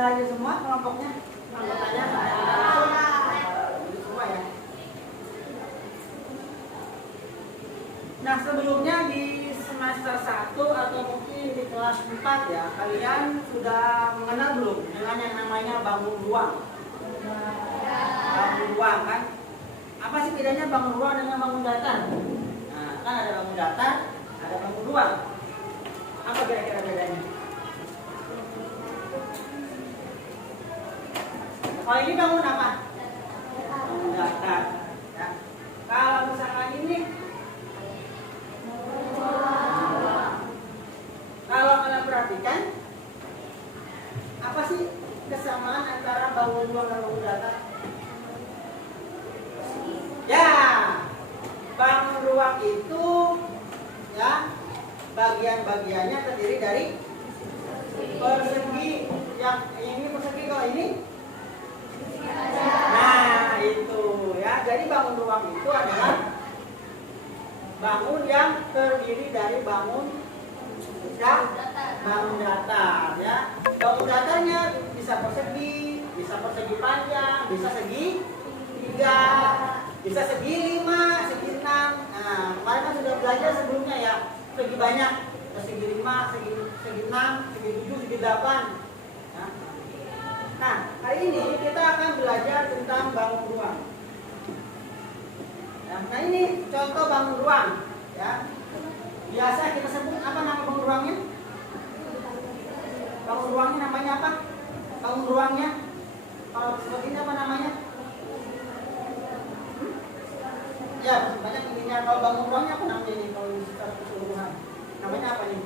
sudah hadir semua kelompoknya? Anggotanya semua ya. Nah, sebelumnya di semester 1 atau mungkin di kelas 4 ya, kalian sudah mengenal belum dengan yang namanya bangun ruang? Bangun ruang kan? Apa sih bedanya bangun ruang dengan bangun datar? Nah, kan ada bangun datar, ada bangun ruang. Apa kira-kira bedanya? Kalau ini bangun apa? Bangun datar. Ya. Kalau misalkan ini, kalau kalian perhatikan, apa sih kesamaan antara bangun ruang dan bangun datar? Ya, bangun ruang itu ya bagian-bagiannya terdiri dari persegi. Yang ini persegi, kalau ini nah itu ya. Jadi bangun ruang itu adalah bangun yang terdiri dari bangun datar ya. Bangun datarnya bisa persegi panjang, bisa segi 3, bisa segi 5, segi 6. Nah, kemarin kan sudah belajar sebelumnya ya, segi banyak, segi 5, segi 6, segi 7, segi 8. Nah, hari ini kita akan belajar tentang bangun ruang. Nah, ini contoh bangun ruang ya. Biasa kita sebut apa nama bangun ruangnya? Bangun ruangnya namanya apa? Bangun ruangnya kalau seperti ini apa namanya? Ya, banyak intinya. Kalau bangun ruangnya apa namanya ini? Kalau secara keseluruhan namanya apa nih?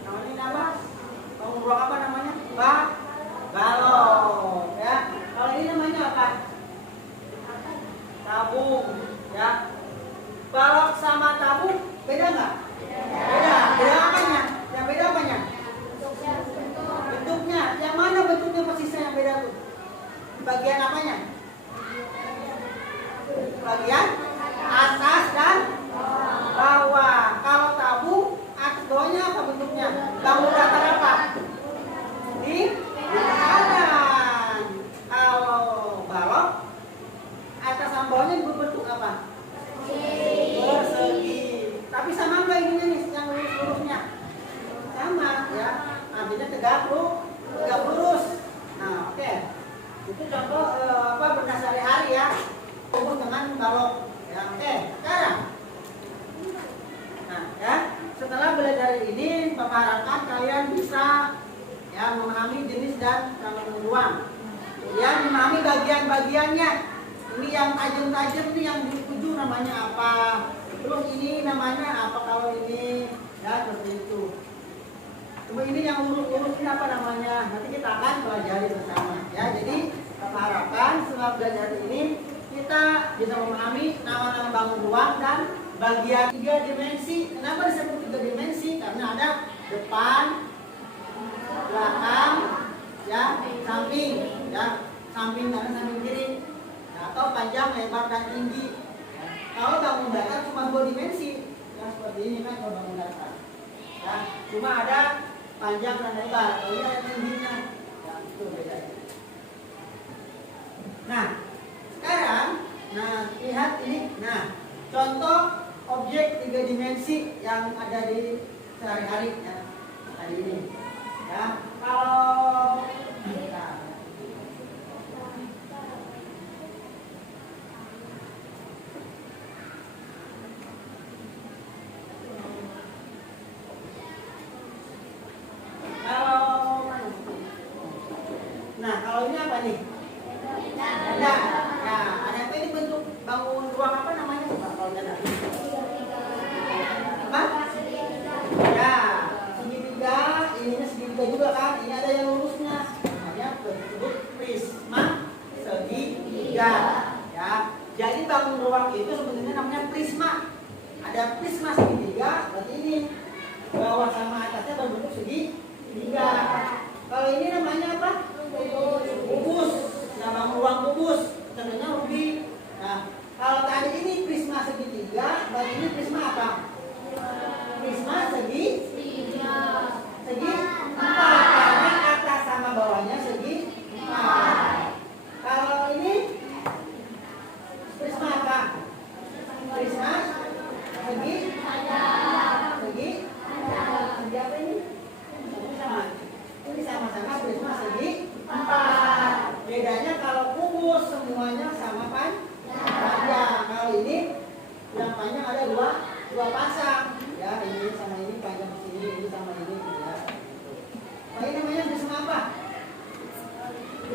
Namanya ini apa? Bangun ruang apa namanya? Balok ya. Kalau ini namanya apa? Tabung ya. Balok sama tabung beda nggak? Beda. Beda apanya? Yang beda apanya? Bentuknya. Yang mana bentuknya persisnya yang beda tuh? Bagian apanya? Bagian atas dan bawah. Kalau tabung atas bawahnya apa bentuknya? Bangun datar apa? Di kanan. Kalau balok atas dan bawahnya berbentuk apa? Persegi. Tapi sama nggak ininya nih yang lurus-lurusnya? Sama ya. Artinya tegak lurus. Nah, oke. Itu contoh benda sehari-hari ya. Hubung dengan balok. Ya, oke. Sekarang. Nah, ya. Setelah belajar ini, Bapak harapkan kalian bisa ya memahami jenis dan bangun ruang. Kemudian memahami bagian-bagiannya. Ini yang tajam-tajam nih yang dituju namanya apa? Terus ini namanya apa kalau ini? Ya seperti itu. Kemudian ini yang lurus-lurus ini apa namanya? Nanti kita akan pelajari bersama. Ya, jadi Bapak harapkan setelah belajar ini kita bisa memahami nama-nama bangun ruang dan bagian 3 dimensi. Kenapa disebut 3 dimensi? Karena ada depan, belakang, ya, samping, ya, samping kanan, samping kiri, ya, atau panjang, lebar dan tinggi. Ya. Kalau bangun datar cuma 2 dimensi, ya seperti ini kan kalau bangun datar. Ya, cuma ada panjang dan lebar. Kalau ini ada tingginya, ya itu bedanya. Nah, sekarang, lihat ini, contoh objek 3 dimensi yang ada di sehari-hari ya, hari ini. Ya, kalau kalau ini apa nih? Ada. Nah, ada apa ini bentuk bangun ruang apa namanya? Kalau ada. Apa? Ya, segitiga, ininya segitiga juga kan? Ini ada yang lurusnya. Namanya disebut prisma segitiga. Ya, jadi bangun ruang itu sebenarnya namanya prisma. Ada prisma segitiga, berarti ini bawah sama atasnya berbentuk segitiga. Kalau ini namanya apa? Kubus. Nah, bangun ruang kubus. Tentunya rubi. Nah, kalau tadi ini prisma segitiga, berarti ini prisma apa? Prisma segi 4 karena atas sama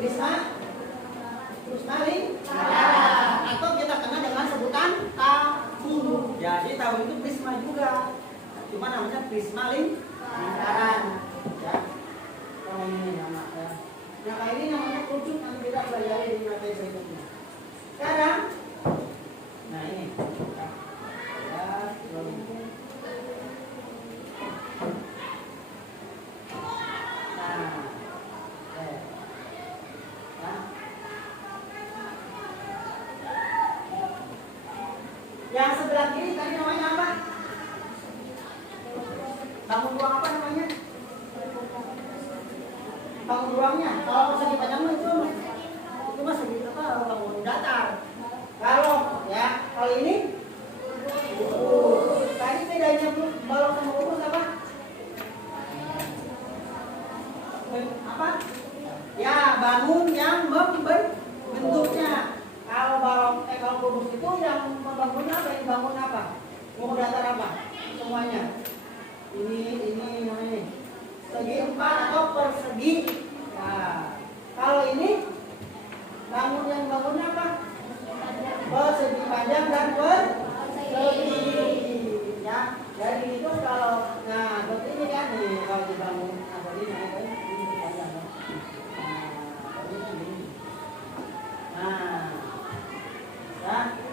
prisma lingkaran, atau kita kenal dengan sebutan tabung. Jadi tabung itu prisma juga, cuma namanya prisma lingkaran. Ya, kalau ini nama ya. Nah, kayak ini namanya kerucut, nanti kita pelajari di materi berikutnya. Sekarang, nah ini. Yang sebelah kiri tadi namanya apa? Bangun ruang apa namanya? Bangun ruangnya. Kalau persegi panjang itu mah segi apa? Bangun datar. Kalau ini tadi bedanya balok sama kubus apa? Apa? Ya, bangun yang membentuknya. Kalau kubus itu yang membangunnya apa? Yang bangun apa? Bangun datar apa? Semuanya. Ini namanya segi 4 atau persegi. Nah, kalau ini bangun apa? Persegi panjang dan persegi. Ya, jadi itu kalau seperti ini kan nih kalau dibangun apa ini panjang.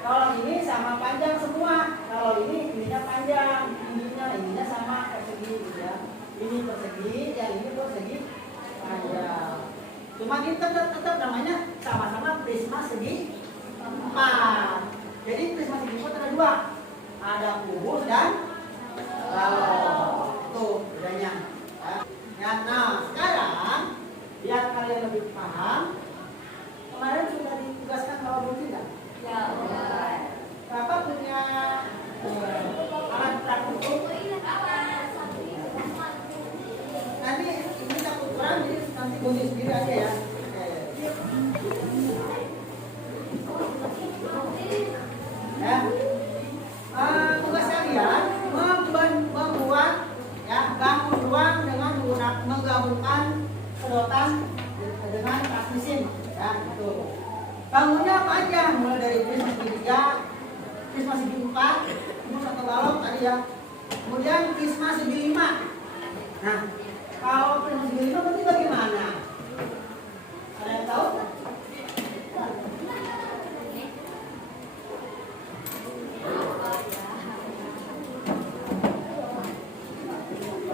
Kalau ini sama panjang semua. Kalau ininya panjang, ininya sama persegi ya. Ini persegi, yang ini persegi panjang. Cuma ini tetap namanya sama-sama prisma segi 4. Jadi prisma segi 4 ada 2. Ada kubus dan balok. Itu bedanya. Ya, nah sekarang biar kalian lebih paham. Kemarin sudah ditugaskan kalau belum tidak? Ya, Bapak punya alat praktikum? Nanti ini takut kurang, jadi nanti bunyi sendiri aja ya. Ya. Tugas kalian membuat ya bangun ruang dengan menggabungkan sedotan dengan tas mesin. Ya, itu. Bangunnya apa aja? Mulai dari prisma segi 3, prisma segi 4, kubus atau balok tadi ya. Kemudian prisma segi 5. Nah, kalau prisma segi 5 berarti bagaimana? Ada yang tahu?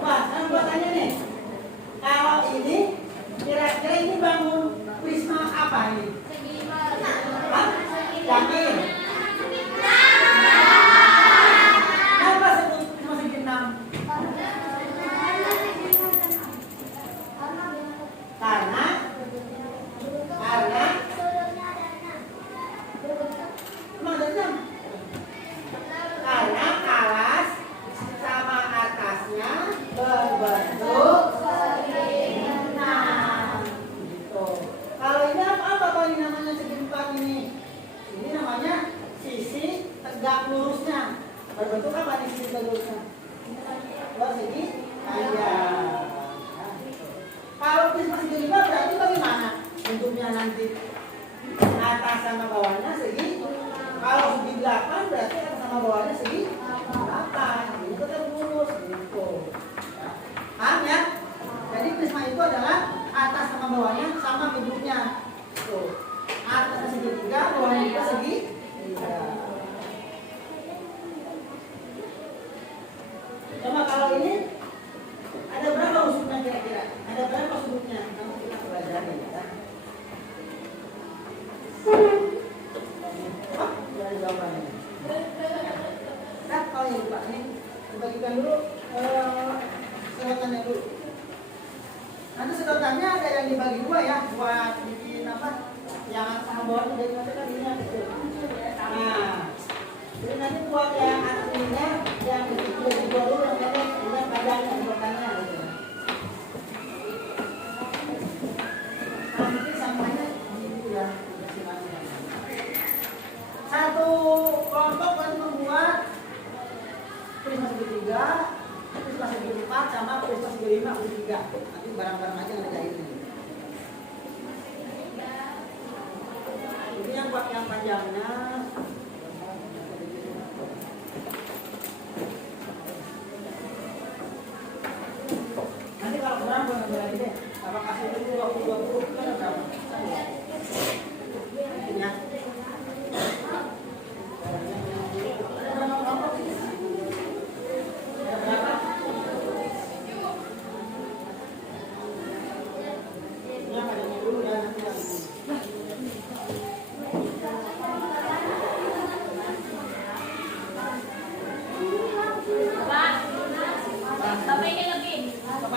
Wah, sekarang gua tanya nih. Kalau ini kira-kira ini bangun prisma apa ini? Yakin? Kenapa sebut prisma segi 6? Karena emang ada 6? Karena alas sama atasnya berbentuk segi 6. Gitu. Kalau ini apa kalau ini namanya segi 4 ini? Ini namanya sisi tegak lurusnya. Berbentuk apa nih sisi tegak lurusnya? Segi panjang. Kalau prisma segi 5 berarti bagaimana bentuknya nanti? Atas sama bawahnya segi. Kalau segi 8 berarti atas sama bawahnya segi 8. Ini tetap lurus gitu. Paham ya? Jadi prisma itu adalah atas sama bawahnya sama bentuknya. Tuh. Atasnya segi 3, bawahnya juga segi 3. Coba kalau ini ada berapa usutnya kira-kira? Ada berapa sudutnya? Nanti kita pelajari ya. Dari jawabannya. Nah, kalau yang Pak ini dibagikan dulu sedotannya dulu. Nanti sedotannya ada yang dibagi 2 ya, buat bikin apa? Yang sama bawahnya dari mana kan ini ada kecil. Nah, jadi nanti buat yang atas ininya, yang kecil dulu yang pendek, ini panjangnya sedotannya gitu. Nanti sampahnya gitu ya. Satu kelompok nanti membuat prisma segi 3, prisma segi 4 sama prisma segi 5 3. Nanti barang-barang aja ngerjain ini. buat yang panjangnya. Nanti kalau kurang boleh beli deh. Apa kasih dulu 20 kan berapa? Ya.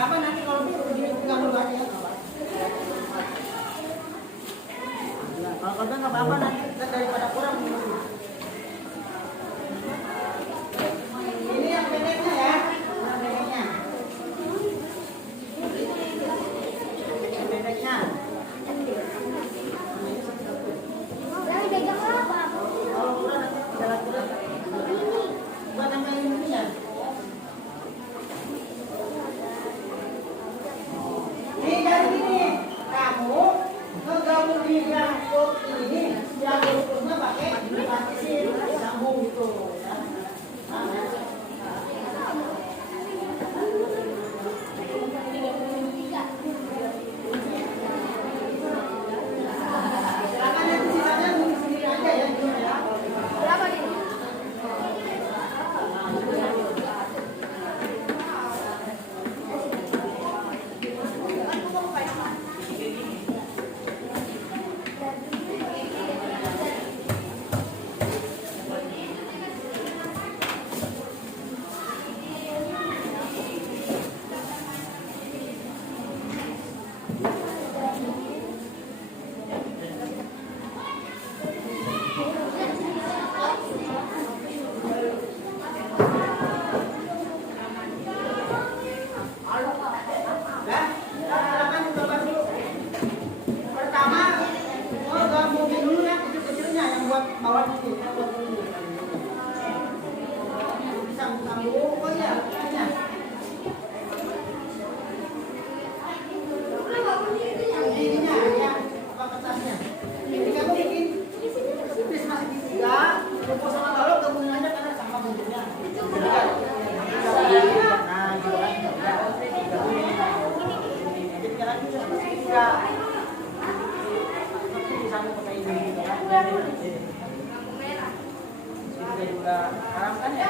Apa nanti kalau tinggal dulu aja ya, kalau korban nggak apa-apa nanti daripada kurang. Ini yang pendeknya ya, yang pendeknya. Yang pendeknya. Kalau kurang nanti jalan kurang. Buat yang kayak ini ya. Ini yang ukurnya pakai partisin sambung gitu ya. Silakan yang sisanya tulis sendiri aja ya, ya. Berapa nih? Haramkan ya.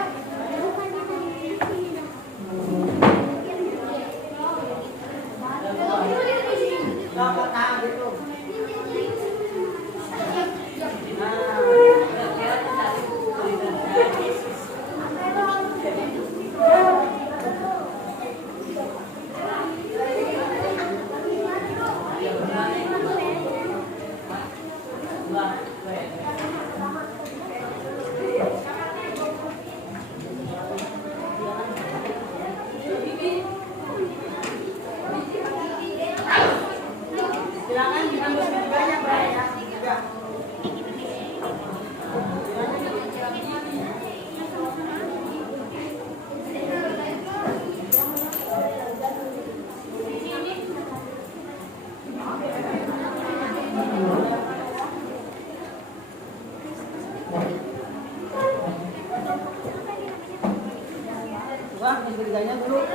Silakan diambil banyak ya. Juga. Wah, ketiganya dulu.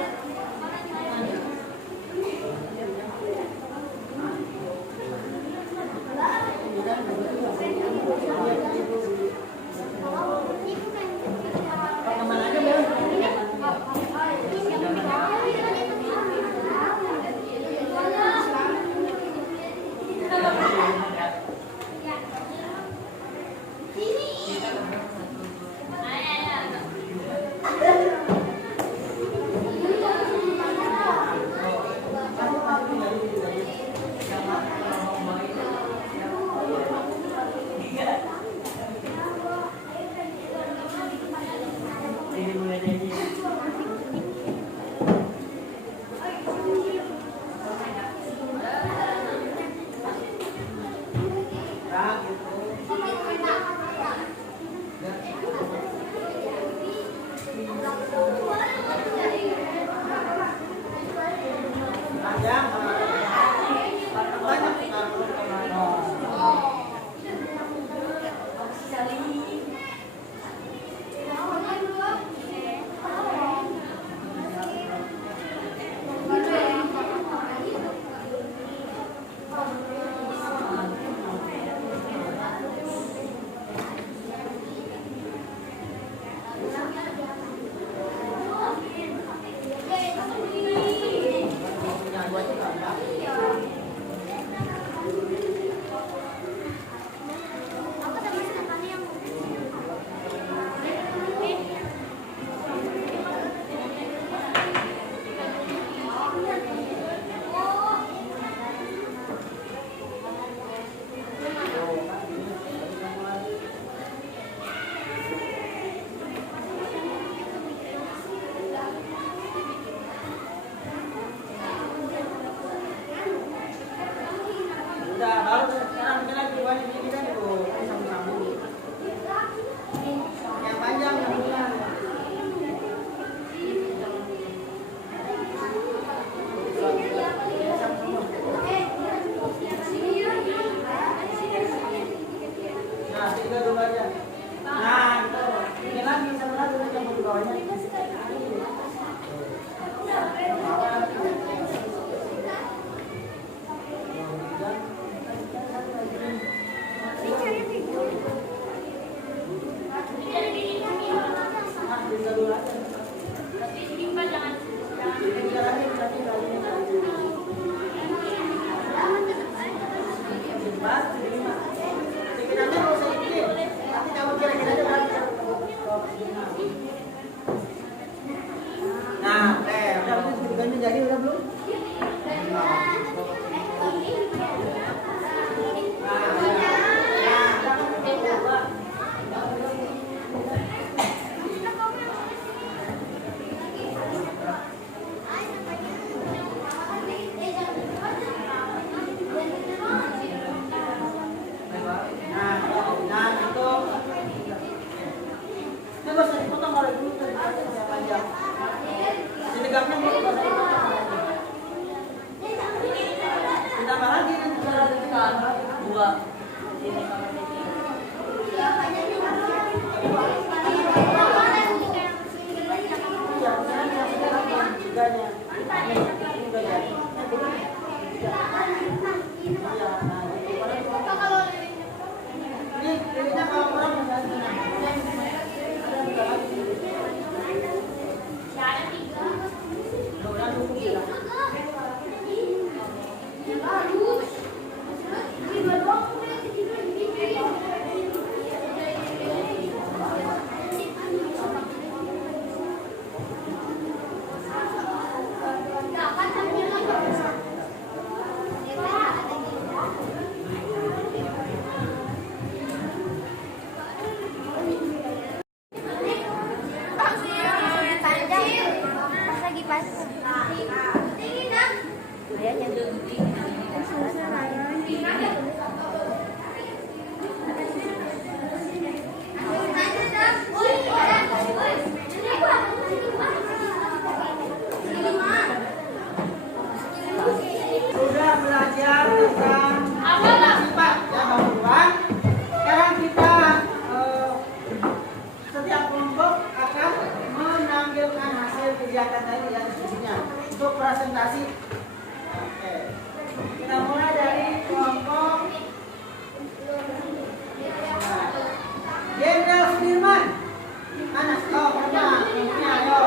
Udah, baru sekarang kita lagi buat ini kan tuh sambung-sambung. Yang panjang yang bulan. Nah, tiga dulu aja. Nah, itu. Ini lagi sama lagi yang di bawahnya. Nah, udah jadi udah belum? Sudah belajar tentang sifat dan bangunan. Sekarang kita setiap kelompok akan menampilkan hasil kegiatan tadi dan diskusinya untuk presentasi. Oke. Kita mulai dari kelompok Jenderal Sudirman. Mana? Oh, mana? Ini ayo.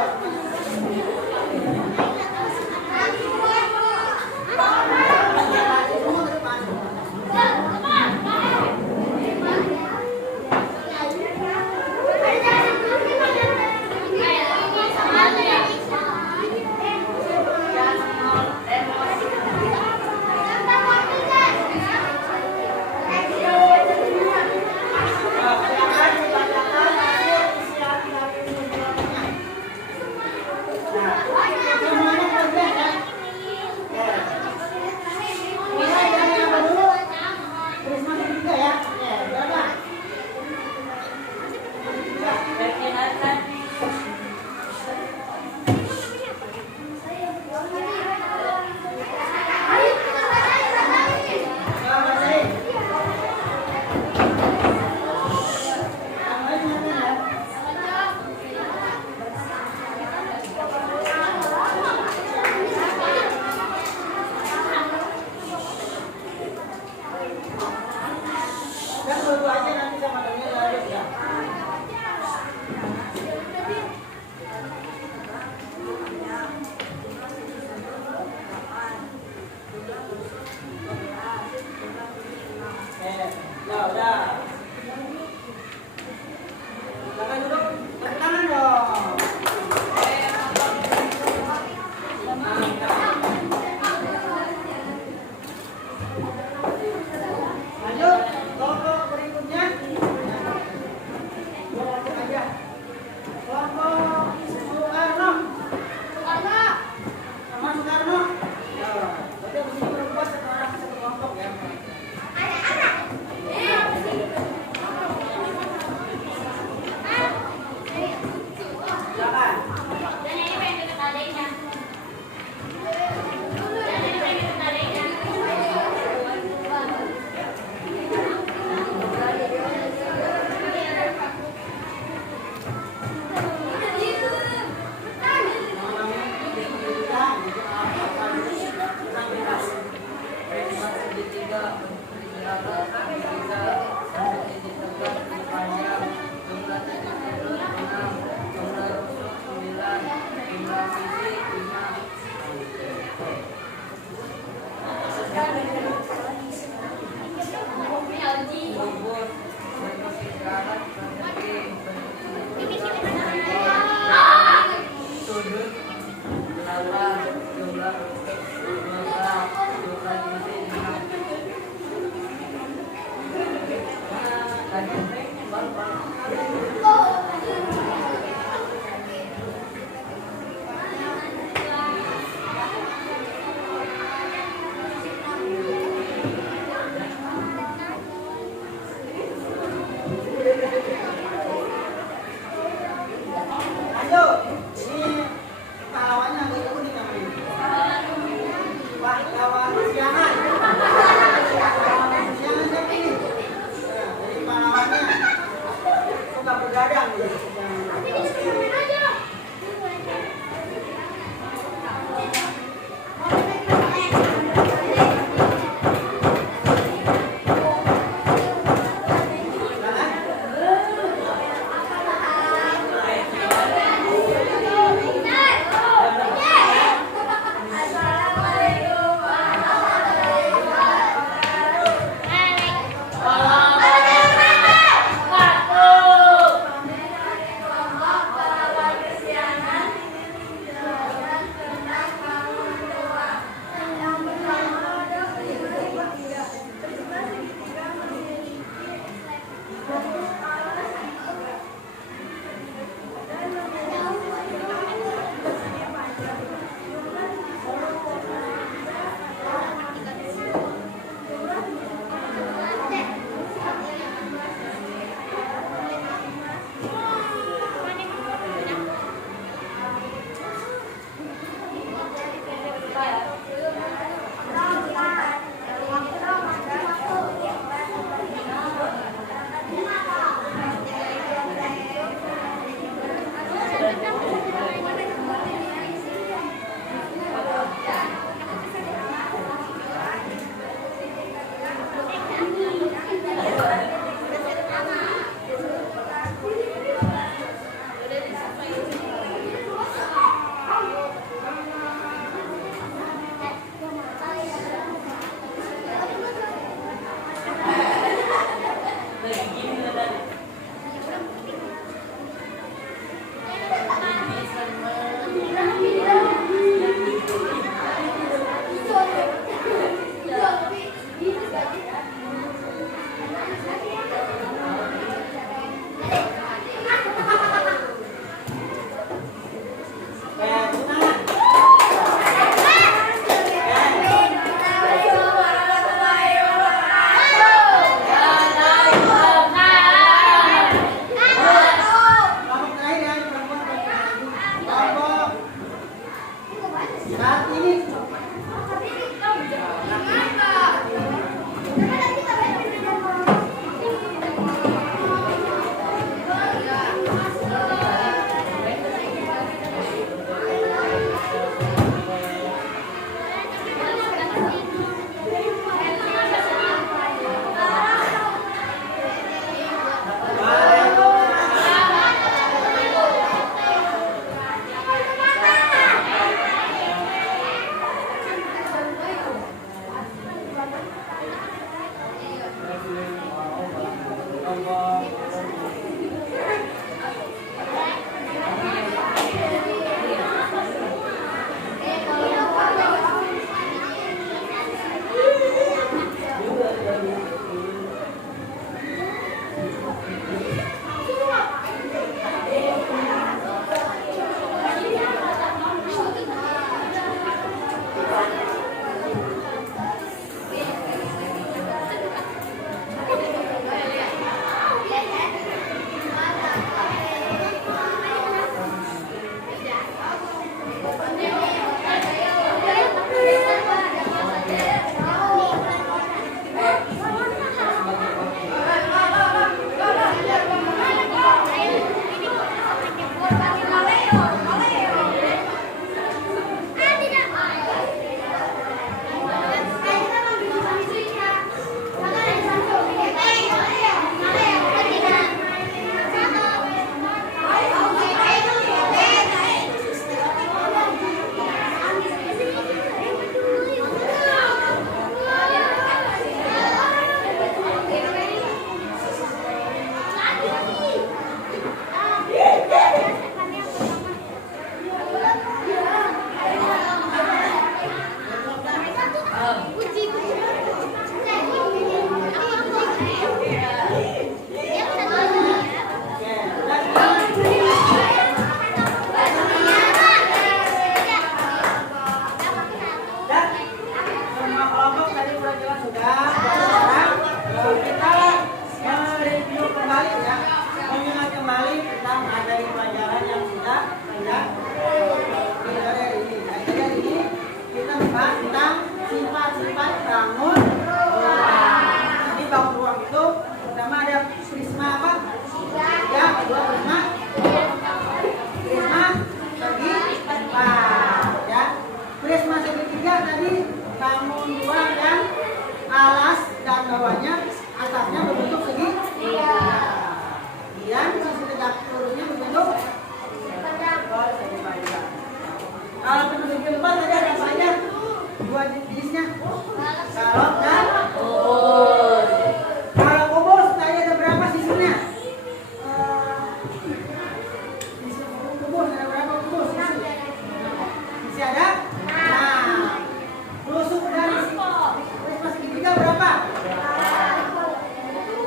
berapa?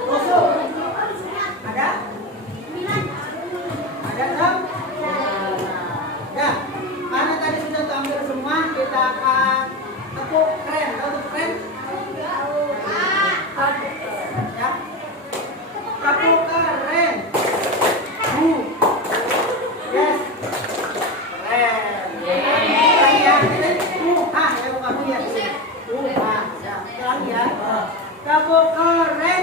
Tusuk. Ada? Ada Sam? Ya, karena tadi sudah tampil semua, kita akan tepuk keren. Tahu tepuk keren? Ya. Tepuk keren. Yes. Keren. Keren ya. Ya kamu ya. Ya, sekali ya. Tepuk keren.